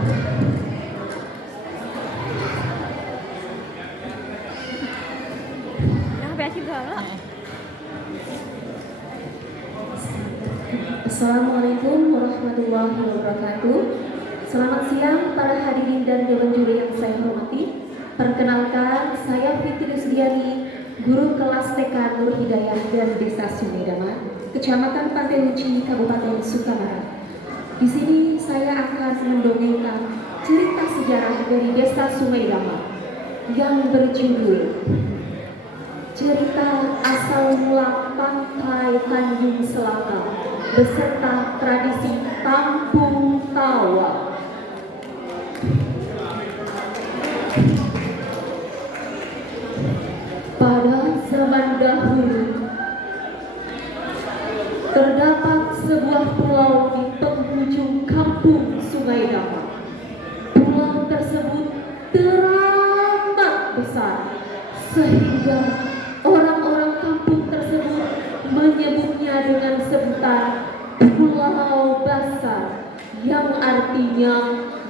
Assalamualaikum warahmatullahi wabarakatuh. Selamat siang para hadirin dan dewan juri yang saya hormati. Perkenalkan, saya Fitri Sudiani, guru kelas TK Nur Hidayah dari Desa Sungai Damar, Kecamatan Pantai Luci, Kabupaten Sukamara. Di sini saya akan mendongengkan cerita sejarah dari Desa Sungai Damar yang berjudul Cerita Asal Mula Pantai Tanjung Selatan beserta tradisi Kampung Tawa. Pada zaman dahulu, terdapat sebuah pulau di penghujung kampung Sungai Damar. Pulau tersebut teramat besar sehingga orang-orang kampung tersebut menyebutnya dengan sebutan Pulau Basar, yang artinya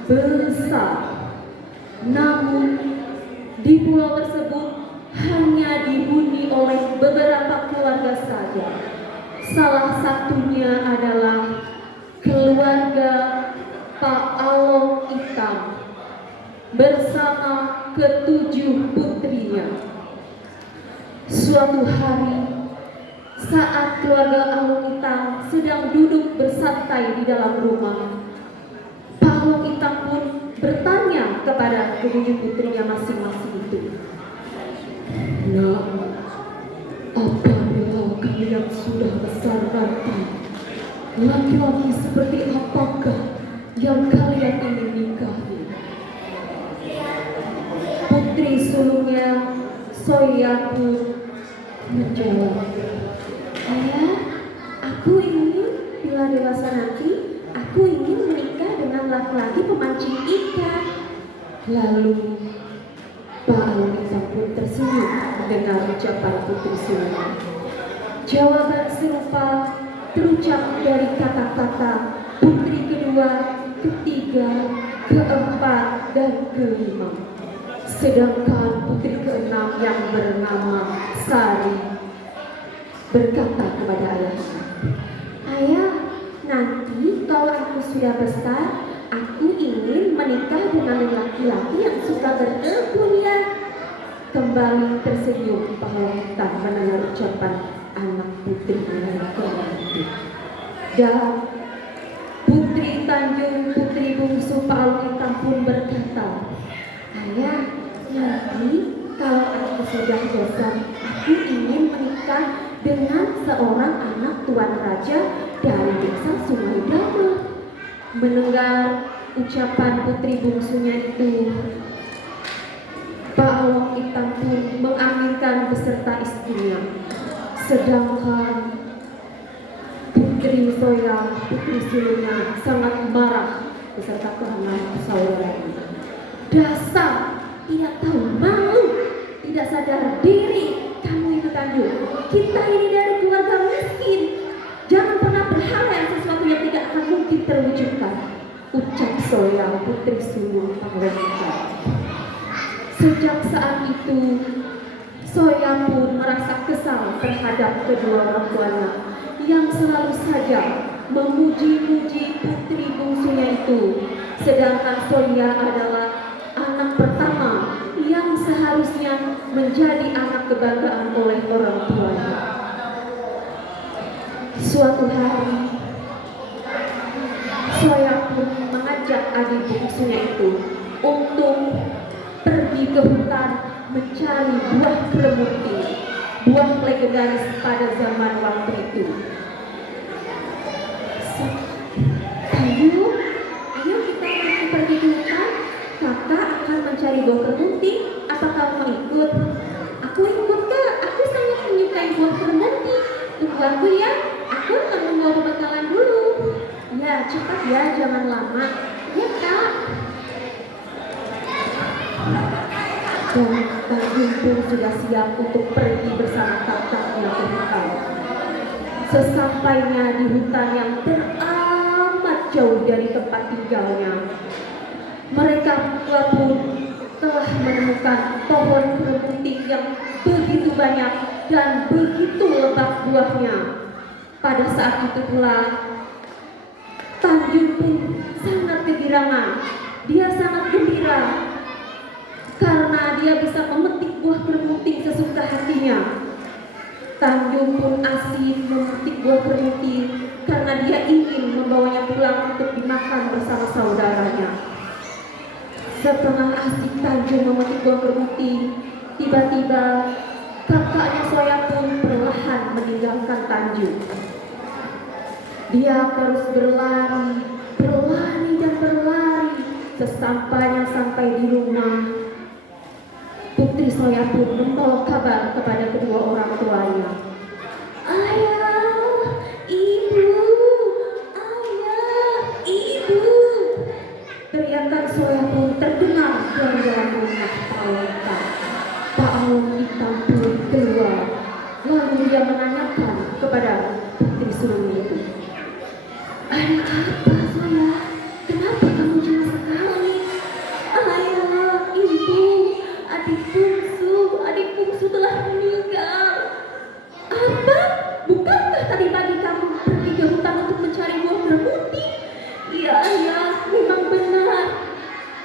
besar. Namun di pulau tersebut hanya dihuni oleh beberapa keluarga saja. Salah satunya adalah keluarga Pak Along Hitam bersama ketujuh putrinya. Suatu hari, saat keluarga Along Hitam sedang duduk bersantai di dalam rumah, Pak Along Hitam pun bertanya kepada ketujuh putrinya masing-masing itu, "Nak, apabila kalian sudah besar nanti, laki-laki seperti apakah yang kalian ingin nikahi?" Putri sulungnya Soya pun menjawab, "Ayah, aku ingin bila dewasa nanti, aku ingin menikah dengan laki-laki pemancing ikan." Lalu Pak Along Hitam pun tersenyum mendengar ucapan putri sulungnya. Jawaban serupa terucap dari kata-kata putri kedua, ketiga, keempat, dan kelima. Sedangkan putri keenam yang bernama Sari berkata kepada ayahnya, "Ayah, nanti kalau aku sudah besar, aku ingin menikah dengan laki-laki yang suka berkebun ya." Kembali tersenyum Pak Along Hitam mendengar ucapan anak putrinya yang keenam itu. Dan putri Tanjung, putri bungsu Pak Along Hitam pun berkata, "Ayah, nanti kalau aku sudah besar, aku ingin menikah dengan seorang anak tuan raja dari desa Sungai Damar." Mendengar ucapan putri bungsunya itu, Pak Along Hitam pun mengaminkan beserta istrinya. Sedangkan putri Soya, putri sulungnya, sangat marah beserta keenam saudaranya. "Dasar tidak tahu malu, tidak sadar diri kamu itu Tanjung. Kita ini dari keluarga miskin. Jangan pernah berharap sesuatu yang tidak akan mungkin terwujudkan," ucap Soya, putri sulung Pak Along Hitam. Sejak saat itu, Soya pun merasa kesal terhadap kedua orang tuanya yang selalu saja memuji-muji putri bungsunya itu. Sedangkan Soya adalah anak pertama yang seharusnya menjadi anak kebanggaan oleh orang tuanya. Suatu hari, Soya pun mengajak adik bungsunya itu untuk pergi ke hutan mencari buah kelemuti, buah legendaris pada zaman waktu itu. "Ayo, kita pergi ke hutan. Kakak akan mencari buah kelemuti. Apa kamu mau ikut?" "Aku ikut Kak, aku sangat menyukai buah kelemuti. Tunggu aku ya, aku akan membawa pembekalan dulu." "Ya, cepat ya, jangan lama." "Ya Kak." Dan Tanjung pun sudah siap untuk pergi bersama kakaknya ke hutan. Sesampainya di hutan yang teramat jauh dari tempat tinggalnya, Mereka berdua pun telah menemukan pohon kerembunting yang begitu banyak dan begitu lebat buahnya. Pada saat itu pula Tanjung pun sangat kegirangan. Dia sangat gembira karena dia bisa memetik buah kerembunting sesuka hatinya. Tanjung pun asik memetik buah kerembunting karena dia ingin membawanya pulang untuk dimakan bersama saudaranya. Setengah asik Tanjung memetik buah kerembunting, tiba-tiba kakaknya Soya pun perlahan meninggalkan Tanjung. Dia terus berlari dan berlari. Sesampainya sampai di rumah, Putri Soya pun membawa kabar kepada kedua orang tuanya. Ayah, ibu, teriakan Soya pun terdengar dari dalam rumah Pak Aung Hitam pun keluar. Lalu dia menanyakan kepada putri sulungnya itu, ada apa Soya? Kenapa kamu cuma sekali? Ayah, ibu, adik bungsu telah meninggal. Apa? Bukankah tadi pagi kamu pergi ke hutan untuk mencari buah kerembunting? Iya ayah, memang benar.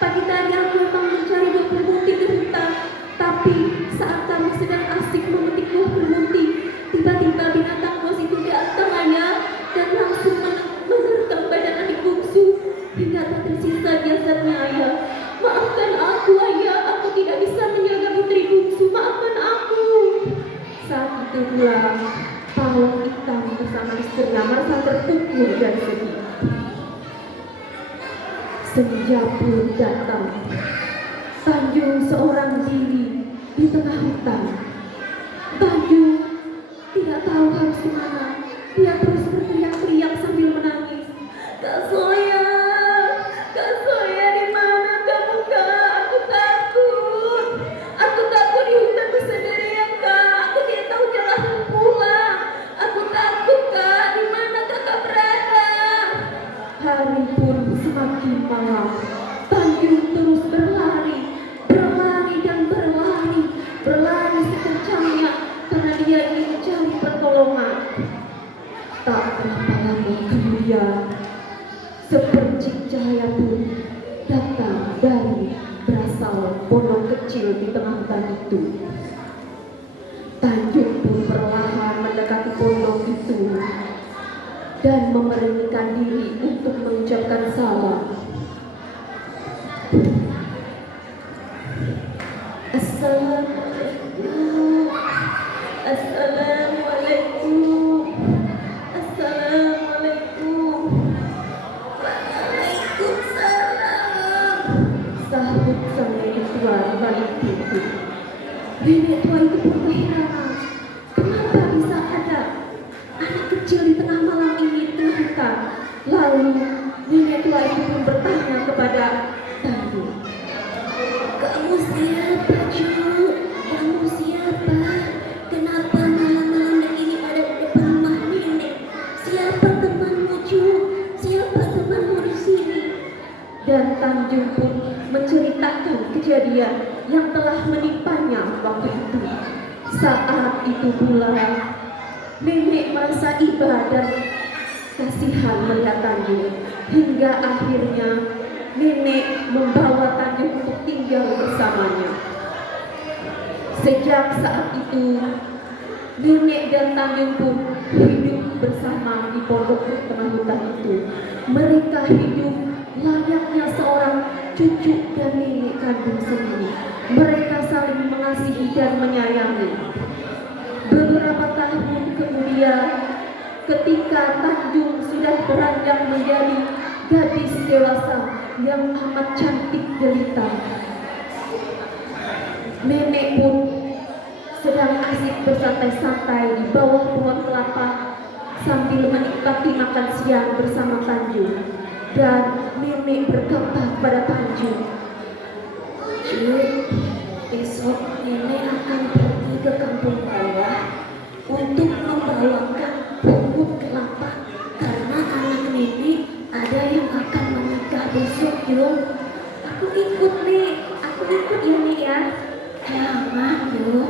Pagi tadi aku memang mencari buah kerembunting di hutan. Tapi saat kami sedang asik memetik buah kerembunting, tiba-tiba binatang buas itu datang ayah dan langsung menerkam badan adik bungsu hingga tak tersisa jasadnya ayah. Maafkan aku ayah, aku tidak bisa menjaga putri bungsu, maafkan aku. Saat itu pula Pak Aung Hitam bersama istrinya merasa terpukul dan sedih. Senja pun datang. Tanjung seorang diri di tengah hutan. Tanjung tidak tahu harus kemana. Dia terus berteriak-teriak sambil menangis. Kak Soya di mana kamu Kak? Aku takut di hutan bersendirian Kak. Aku tidak tahu jalan pulang. Aku takut Kak. Di mana Kakak berada? Hari pun semakin malam. Tanjung terus berlari sekencangnya karena dia ingin mencari pertolongan. Tak berapa lama kemudian, sepercik cahaya pun datang dari berasal pondok kecil di tengah hutan itu. Tanjung pun perlahan mendekati pondok itu dan memberanikan diri untuk mengucapkan salam. Assalamualaikum. Waalaikumsalam. Sahut sang nenek tua di balik pintu. Nenek tua itu pun keheranan. Kenapa bisa ada anak kecil di tengah malam ini di tengah hutan? Lalu nenek tua itu pun bertanya kepada Tanjung, kamu siapa Cu? Kamu siapa? Kenapa malam-malam begini ada di depan rumah nenek? Siapa temanmu Cu? Siapa temanmu di sini? Dan Tanjung pun menceritakan kejadian yang telah menimpanya waktu itu. Saat itu pula nenek merasa iba dan kasihan melihat Tanjung, hingga akhirnya nenek membawa Tanjung untuk tinggal bersamanya. Sejak saat itu, nenek dan Tanjung pun hidup bersama di pondok tengah hutan itu. Mereka hidup layaknya seorang cucu dan nenek kandung sendiri. Mereka saling mengasihi dan menyayangi. Beberapa tahun kemudian, ketika Tanjung sudah beranjak menjadi gadis dewasa yang amat cantik jelita, nenek pun sedang asik bersantai-santai di bawah pohon kelapa sambil menikmati makan siang bersama Tanjung. Dan nenek berkata pada Tanjung, Cuk, besok nenek akan pergi ke kampung bawah untuk membawakan bubuk kelapa karena anak nenek ada yang akan menikah besok, Jung. Aku ikut nih, aku ikut ya nih ya. Jangan loh,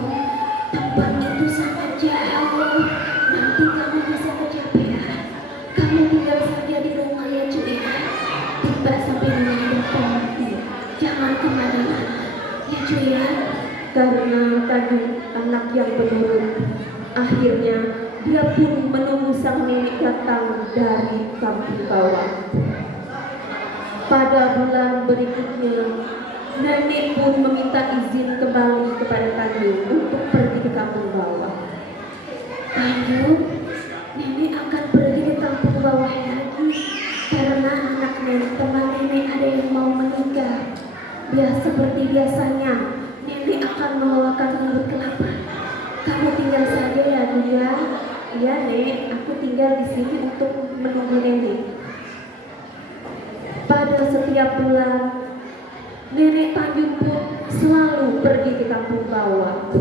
tempat itu sangat jauh. Nanti kamu bisa kecapean. Kamu tinggal saja di rumah ya cuy ya. Tiba sampai dengan datang nanti. Jangan kemana-mana ya cuy ya. Karena tadi anak yang penurut, akhirnya dia pun menunggu sang nenek datang dari kampung bawah. Pada bulan berikutnya, nenek pun meminta izin kembali kepada Tanjung untuk pergi ke kampung bawah. Tanjung, nenek akan pergi ke kampung bawah lagi karena anak nenek, teman nenek ada yang mau menikah. Seperti biasanya, nenek akan membawakan bubur kelapa. Kamu tinggal saja ya Dia. Iya nek, aku tinggal di sini untuk menunggu nenek. Pada setiap bulan, nenek Tanjung pun selalu pergi ke kampung bawah.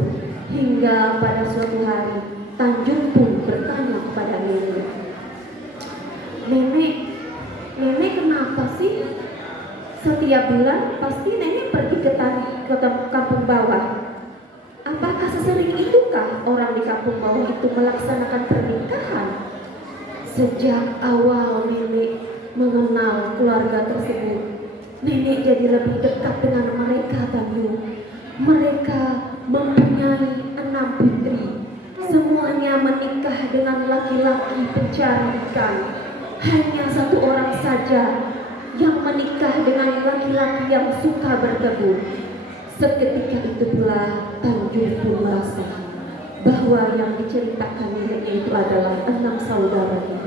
Hingga pada suatu hari, Tanjung pun bertanya kepada nenek, Nenek kenapa sih setiap bulan pasti nenek pergi ke kampung bawah? Apakah sesering itukah orang di kampung bawah itu melaksanakan pernikahan? Sejak awal nenek mengenal keluarga tersebut, nenek jadi lebih dekat dengan mereka Tanjung. Mereka mempunyai 6 putri. Semuanya menikah dengan laki-laki pencari ikan. Hanya 1 orang saja yang menikah dengan laki-laki yang suka berkebun. Seketika itu pula Tanjung pun merasa bahwa yang diceritakan neneknya itu adalah 6 saudaranya.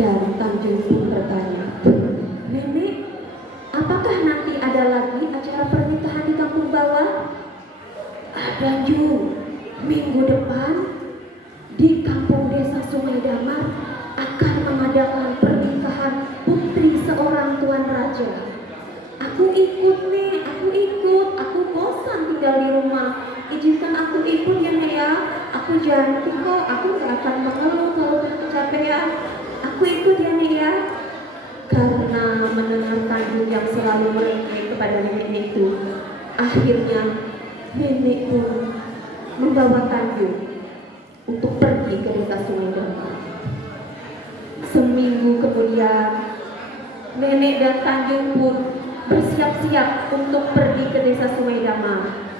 Dan Tanjung pun bertanya, Nenek, apakah nanti ada lagi acara pernikahan di kampung bawah? Ada Jung, minggu depan di kampung desa Sungai Damar akan mengadakan pernikahan putri seorang tuan raja. Aku ikut nih, aku bosan tinggal di rumah. Izinkan aku ikut ya Nek ya. Aku janji kok, aku gak akan mengeluh kalau kecapean. Aku ikut ya Nek ya. Karena mendengar Tanjung yang selalu merengek kepada neneknya itu, akhirnya nenek pun membawa Tanjung untuk pergi ke desa Sungai Damar. Seminggu kemudian, nenek dan Tanjung pun bersiap-siap untuk pergi ke desa Sungai Damar.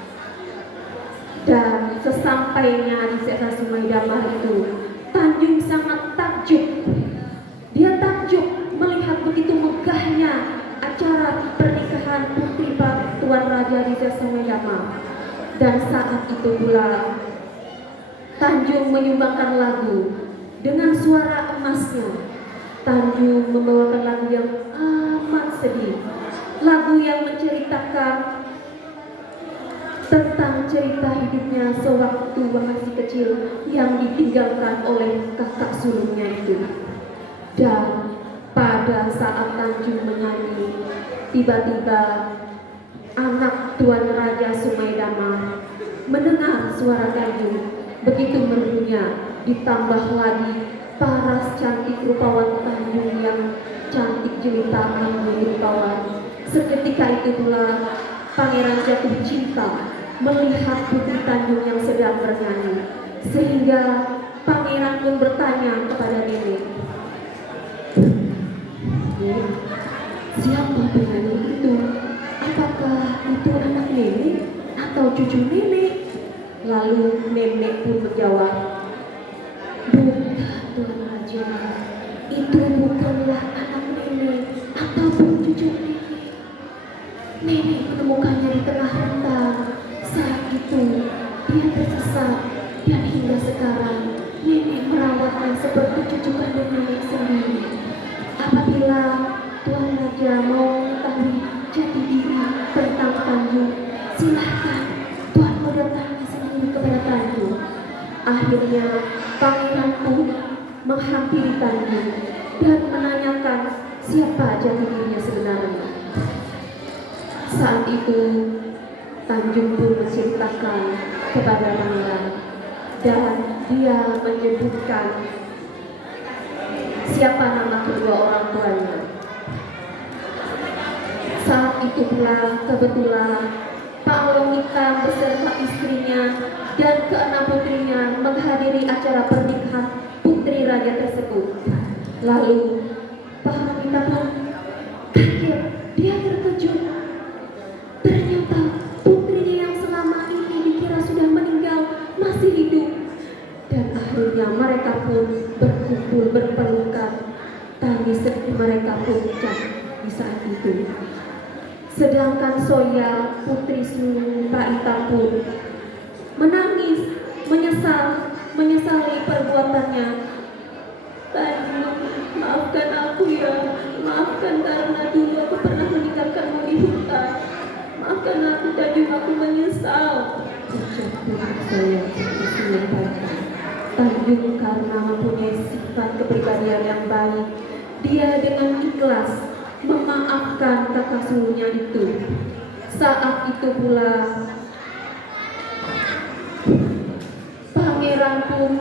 Dan sesampainya di desa Sungai Damar itu, Tanjung sangat takjub. Dia takjub melihat begitu megahnya acara pernikahan putri tuan raja di desa Sungai Damar. Dan saat itu pula Tanjung menyumbangkan lagu dengan suara emasnya. Tanjung membawakan lagu yang amat sedih. Lagu yang menceritakan tentang cerita hidupnya sewaktu masih kecil yang ditinggalkan oleh kakak sulungnya itu. Dan pada saat Tanjung menyanyi, tiba-tiba anak tuan raja Sungai Damar mendengar suara Tanjung begitu merdunya, ditambah lagi paras cantik rupawan Tanjung yang cantik jelita anggun rupawan. Seketika itu pula pangeran jatuh cinta melihat putri Tanjung yang sedang bernyanyi, sehingga pangeran pun bertanya kepada nenek, siapa penyanyi itu? Apakah itu anak nenek atau cucu nenek? Lalu nenek pun menjawab, bukan tuan raja, itu bukanlah anak nenek ataupun cucu nenek. Nenek menemukannya di tengah hutan. Saat itu dia tersesat dan hingga sekarang nenek merawatnya seperti cucu kandung nenek sendiri. Apabila tuan raja mau mengetahui jati diri tentang Tanjung, silahkan tuan mau bertanya sendiri kepada Tanjung. Akhirnya pangeran pun menghampiri Tanjung dan menanyakan siapa jati dirinya sebenarnya. Saat itu Tanjung pun menceritakan kepada pangeran dan dia menyebutkan siapa nama kedua orang tuanya. Saat itu pula kebetulan Pak Longita beserta istrinya dan keenam putrinya menghadiri acara pernikahan putri raja tersebut. Lalu Pak Longita pun kaget, dia terkejut. Ternyata putrinya yang selama ini dikira sudah meninggal masih hidup. Dan akhirnya mereka pun berkumpul berpelukan. Tangis sedih mereka puncak di saat itu. Sedangkan Soya, putri sulung Pak Ita pun menangis, menyesali perbuatannya. Tanjung, maafkan aku ya, maafkan karena dulu aku pernah meninggalkanmu di hutan. Maafkan aku, Tanjung, aku menyesal. Ucap Soya, putri sulung Pak Ita. Tanjung karena mempunyai sifat kepribadian yang baik, dia dengan ikhlas memaafkan kakak sulungnya itu. Saat itu pula pangeran pun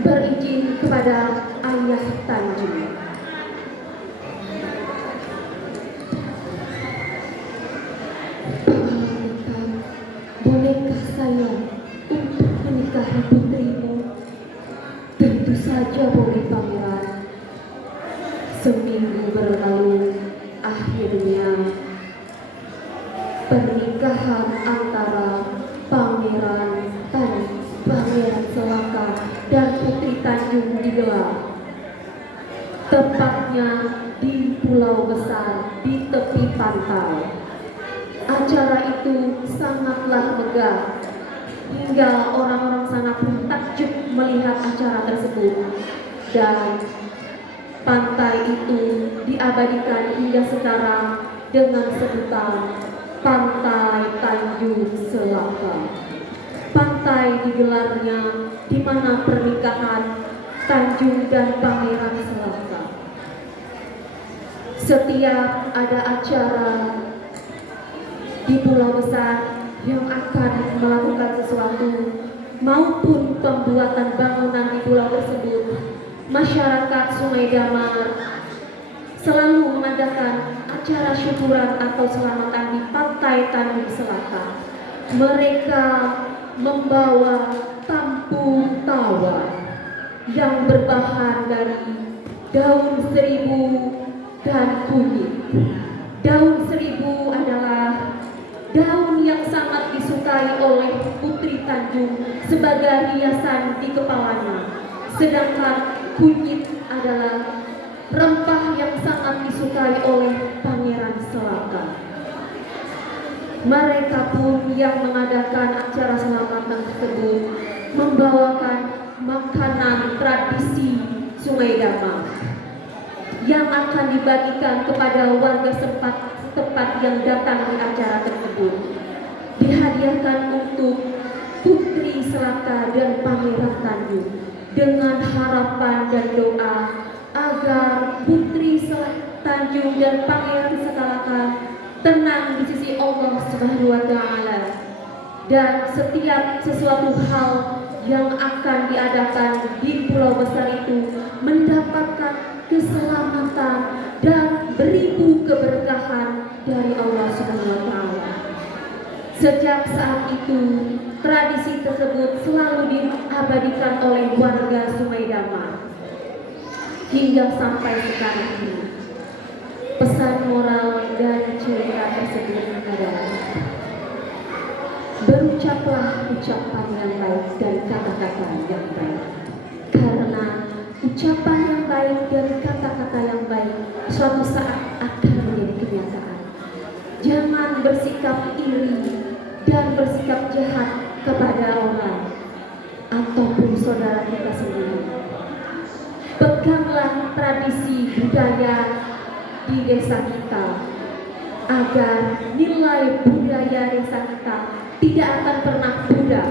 berizin kepada ayah Tanjung. Bolehkah saya untuk menikahi putrimu? Tentu saja boleh, pangeran. Seminggu berlalu, akhirnya pernikahan antara Pangeran Selaka dan Putri Tanjung digelar. Tepatnya di Pulau Besar di tepi pantai. Acara itu sangatlah megah hingga orang-orang sana pun takjub melihat acara tersebut. Dan pantai itu diabadikan hingga sekarang dengan sebutan Pantai Tanjung Selaka. Pantai digelarnya di mana pernikahan Tanjung dan Pangeran Selaka. Setiap ada acara di Pulau Besar yang akan melakukan sesuatu maupun pembuatan bangunan di pulau tersebut, masyarakat Sungai Damar selalu mengadakan acara syukuran atau selamatan di Pantai Tanjung Selaka. Mereka membawa tampung tawa yang berbahan dari daun seribu dan kunyit. Daun seribu adalah daun yang sangat disukai oleh Putri Tanjung sebagai hiasan di kepalanya. Sedangkan kunyit adalah rempah yang sangat disukai oleh Pangeran Selaka. Mereka pun yang mengadakan acara selamatan tersebut membawakan makanan tradisi Sungai Damar yang akan dibagikan kepada warga setempat yang datang di acara tersebut. Dihadiahkan untuk Putri Selaka dan Pangeran Tanjung dengan harapan dan doa agar Putri Tanjung dan Pangeran Selaka tenang di sisi Allah Subhanahu wa Ta'ala, dan setiap sesuatu hal yang akan diadakan di Pulau Besar itu mendapatkan keselamatan dan beribu keberkahan dari Allah Subhanahu wa Ta'ala. Sejak saat itu, tradisi tersebut selalu diabadikan oleh warga Sungai Damar hingga sampai sekarang ini. Pesan moral dari cerita tersebut adalah berucaplah ucapan yang baik dan kata-kata yang baik, karena ucapan yang baik dan kata-kata yang baik suatu saat akan menjadi kenyataan. Jangan bersikap iri dan bersikap jahat kepada orang ataupun saudara kita sendiri. Peganglah tradisi budaya di desa kita agar nilai budaya desa kita tidak akan pernah pudar.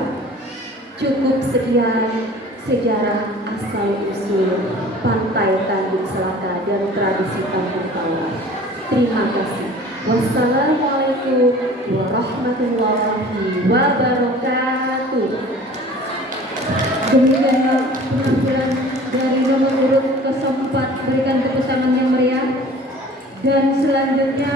Cukup sekian sejarah asal-usul Pantai Tanjung Selaka dan tradisi Kampung Tawa. Terima kasih. Wassalamualaikum warahmatullahi wabarakatuh. Demikianlah penampilan dari nomor urut ke-4. Berikan tepuk tangan yang meriah. Dan selanjutnya